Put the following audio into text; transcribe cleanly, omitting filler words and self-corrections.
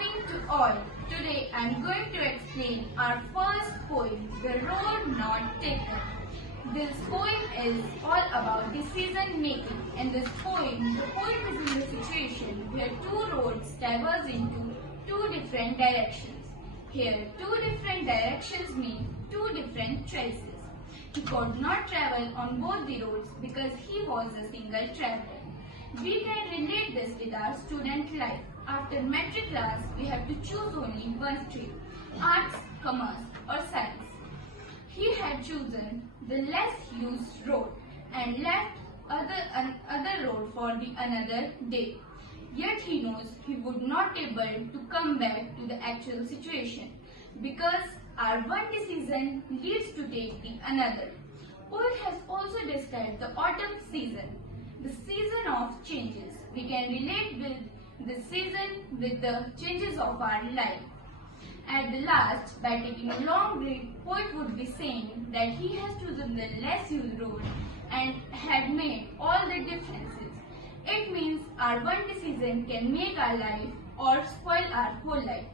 morning to all. Today I am going to explain our first poem, The Road Not Taken. This poem is all about decision making. In this poem, the poet is in a situation where two roads diverge into two different directions. Here, two different directions mean two different choices. He could not travel on both the roads because he was a single traveler. We can relate this with our student life. After matric class, we have to choose only one stream, arts, commerce or science. He had chosen the less used road and left other road for the another day. Yet he knows he would not able to come back to the actual situation because our one decision leads to take the another. Poet has also described the autumn season, the season of changes. We can relate with the season with the changes of our life. At the last, by taking a long break, poet would be saying that he has chosen the less used road and had made all the differences. It means our one decision can make our life or spoil our whole life.